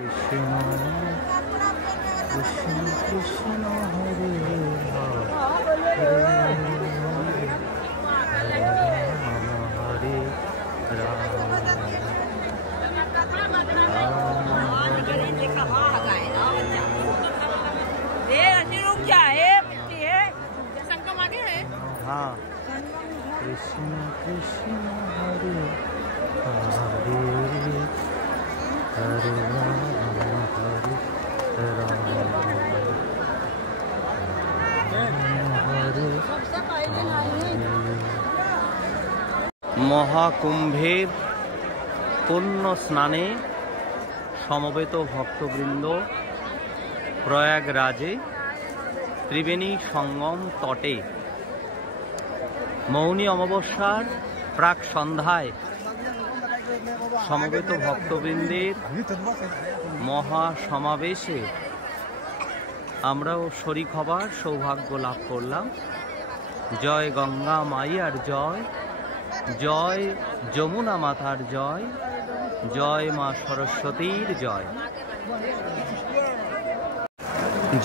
कृष्ण कृष्ण हरे हाँ कृष्ण कृष्ण हरे हरे हरे राम মহাকুম্ভের পুণ্য স্নানে সমবেত ভক্তবৃন্দ প্রয়াগরাজে ত্রিবেণী সঙ্গম তটে মৌনী অমাবস্যার প্রাক সন্ধ্যায় সমবেত ভক্তবৃন্দের মহা সমাবেশে আমরাও শরীক হবার সৌভাগ্য লাভ করলাম। জয় গঙ্গা মাইয়ার জয়, জয় যমুনা মাতার জয়, জয় মা সরস্বতীর জয়।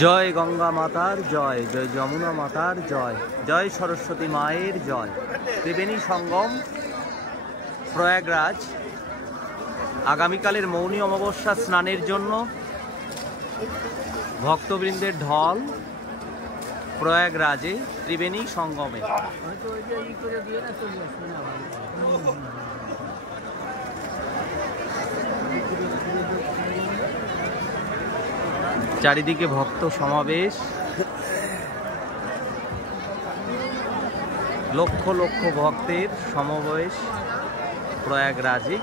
জয় গঙ্গা মাতার জয়, জয় যমুনা মাতার জয়, জয় সরস্বতী মায়ের জয়। ত্রিবেণী সঙ্গম প্রয়াগরাজ আগামীকালের মৌনী অমাবস্যা স্নানের জন্য ভক্তবৃন্দের ঢল প্রয়াগরাজে ত্রিবেণী সঙ্গমে। চারিদিকে ভক্ত সমাবেশ, লক্ষ লক্ষ ভক্তের সমাবেশ প্রয়াগরাজে।